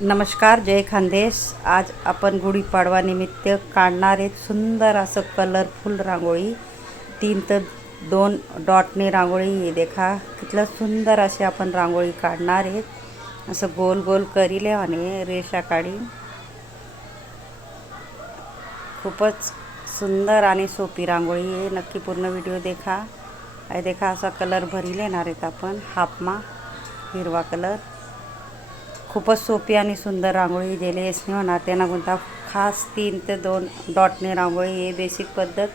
नमस्कार, जय खानदेश। आज आपण गुढीपाडवा निमित्त काढणार एक सुंदर असं कलरफुल रांगोळी। 3 ते 2 डॉटने रांगोळी हे देखा कितलं सुंदर अशी आपण रांगोळी काढणार आहे। असं गोल गोल करीले आणि रेषा काढी खूपच सुंदर आणि सोपी रांगोळी आहे। नक्की पूर्ण व्हिडिओ देखा। आहे देखा असा कलर भरी लेणार आहेत आपण हाफमा हिरवा कलर। खूपच सोपी आणि सुंदर रांगोळी दिली असणे होणार त्यांना कोणता खास 3 ते 2 डॉटने रांगोळी हे बेसिक पद्धत।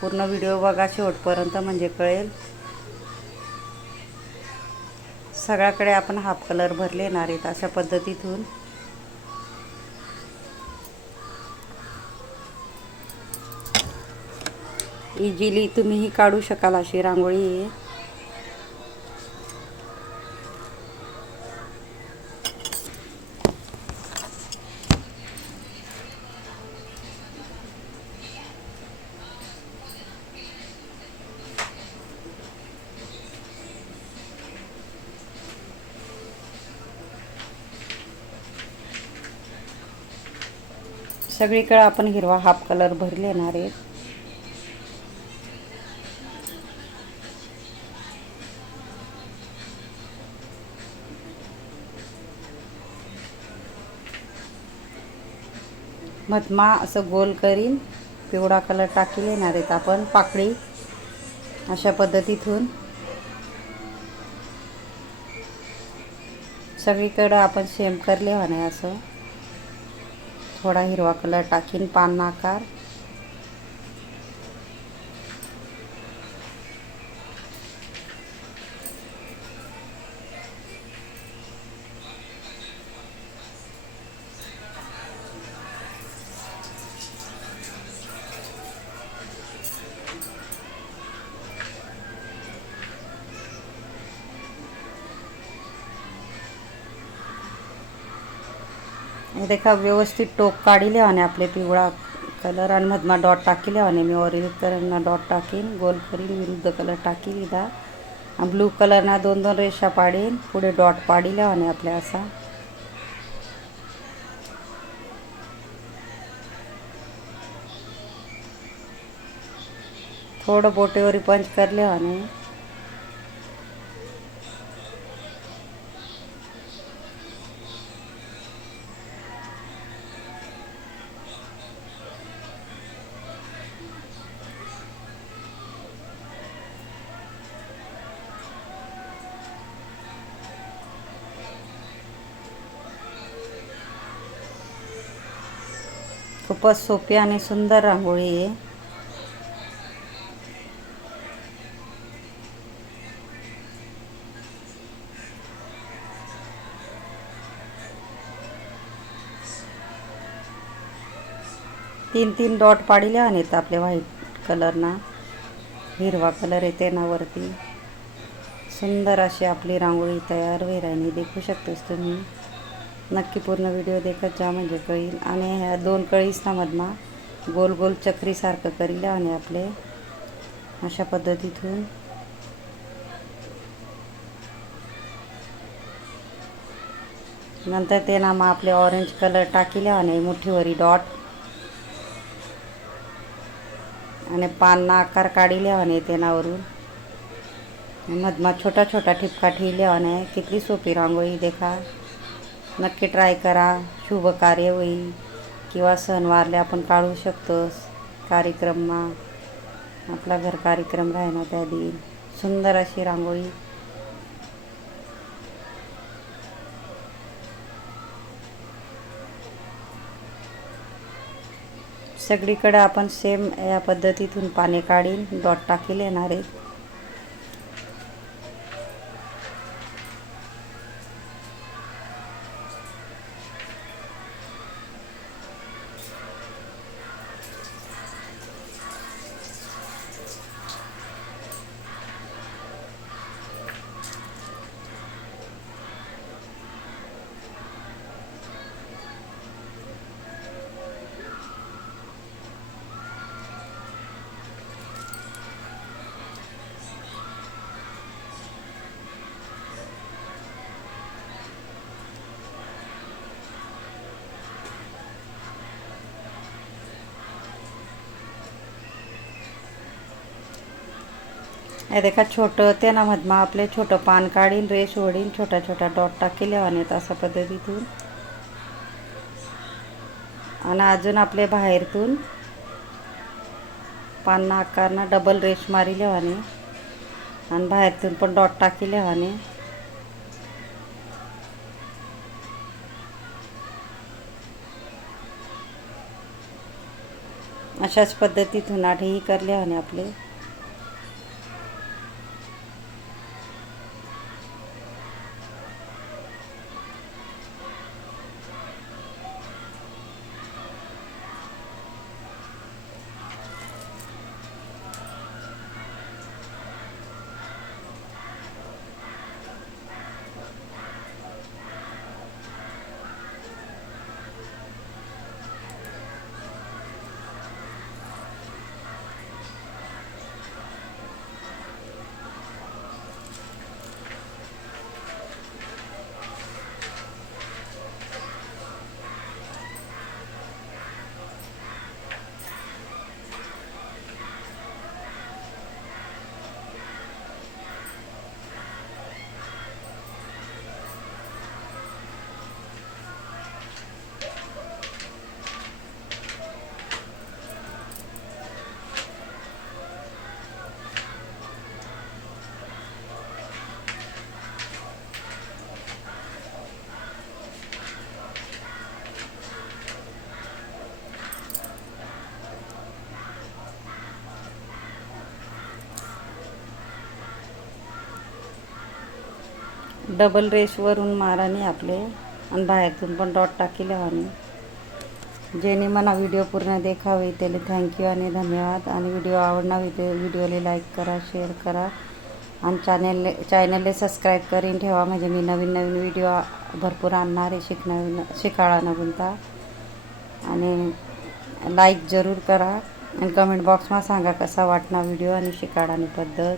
पूर्ण व्हिडिओ बघा शेवटपर्यंत म्हणजे कळेल। सगळ्याकडे आपण हाफ कलर भरले येणार आहेत अशा पद्धतीतून। इझिली तुम्हीही काढू शकाल अशी रांगोळी आहे। सगळीकडे आपण हिरवा हाफ कलर भरले येणार आहेत। मधमा असं गोल करीन पिवळा कलर टाकी येणार आहेत आपण पाकळी अशा पद्धतीतून। सगळीकडे आपण सेम करले होणे असं थोडा हिरवा कलर टाकीन पान आकार। देखा व्यवस्थित टोक काढिले आणि आपले पिवळा कलर आणि मधमा डॉट टाकिले आणि मी ऑरेंज कलरना डॉट टाकीन गोल करीन विरुद्ध कलर टाकी इदा ब्लू कलरना 2-2 रेषा पाडीन पुढे डॉट पाडिले आणि आपल्या असा थोडं बोटेवरी पंच करले आणि खूपच सोपी आणि सुंदर रांगोळी आहे। तीन डॉट पाडिले आणि आपल्या व्हाईट कलरना हिरवा कलर येते ना वरती सुंदर अशी आपली रांगोळी तयार होईल आणि देखू शकतेस तुम्ही। नक्की पूर्ण व्हिडिओ देखत जा म्हणजे कळेल। आणि ह्या 2 कळीसना मधमा गोल गोल चक्री सारखं करील आणि आपले अशा पद्धतीतून नंतर ते ना मग आपले ऑरेंज कलर टाकिले आणि मुठीवरी डॉट आणि पान आकार काढिले आणि तेनावरून मधमा छोटा छोटा ठिपका ठेवले आणि किती सोपी रांगोळी देखा। नक्की ट्राय करा। शुभ कार्य होईल किंवा सणवारले आपण काढू शकतो कार्यक्रममा आपला घर कार्यक्रम राहणार त्या दिन सुंदर अशी रांगोळी। सगळीकडे आपण सेम या पद्धतीतून पाने काढीन डॉट टाकीले येणार आहे। हे देखा छोटं तेनामधमा आपले छोटं पान काढीन रेश ओढीन छोटा छोटा डॉट टाकेले आणि अशा पद्धतीतून आणि अजून आपले बाहेरतून पान आकारना डबल रेश मारी लेवाने आणि बाहेरतून पण डॉट टाकी लेवाने अशाच पद्धतीतून आठही करले आणि आपले डबल रेशवरून माराने आपले आणि बाहेरतून पण डॉट टाकी लेवाने जेणे मला व्हिडिओ पूर्ण देखावे त्याला थँक्यू आणि धन्यवाद आणि व्हिडिओ आवडणार ते व्हिडिओला लाईक करा शेअर करा आणि चॅनलला सबस्क्राईब करून ठेवा म्हणजे मी नवीन नवीन व्हिडिओ भरपूर आणणार आहे शिकाळा न गुंता आणि लाईक जरूर करा आणि कमेंट बॉक्सમાં सांगा कसा वाटणार व्हिडिओ आणि शिकाळानी पद्धत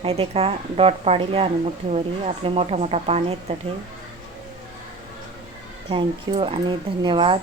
हे देखा डॉट पाडिले आणि मुठीवरी आपले मोठा मोठा पान आहेत तठे थँक्यू आणि धन्यवाद.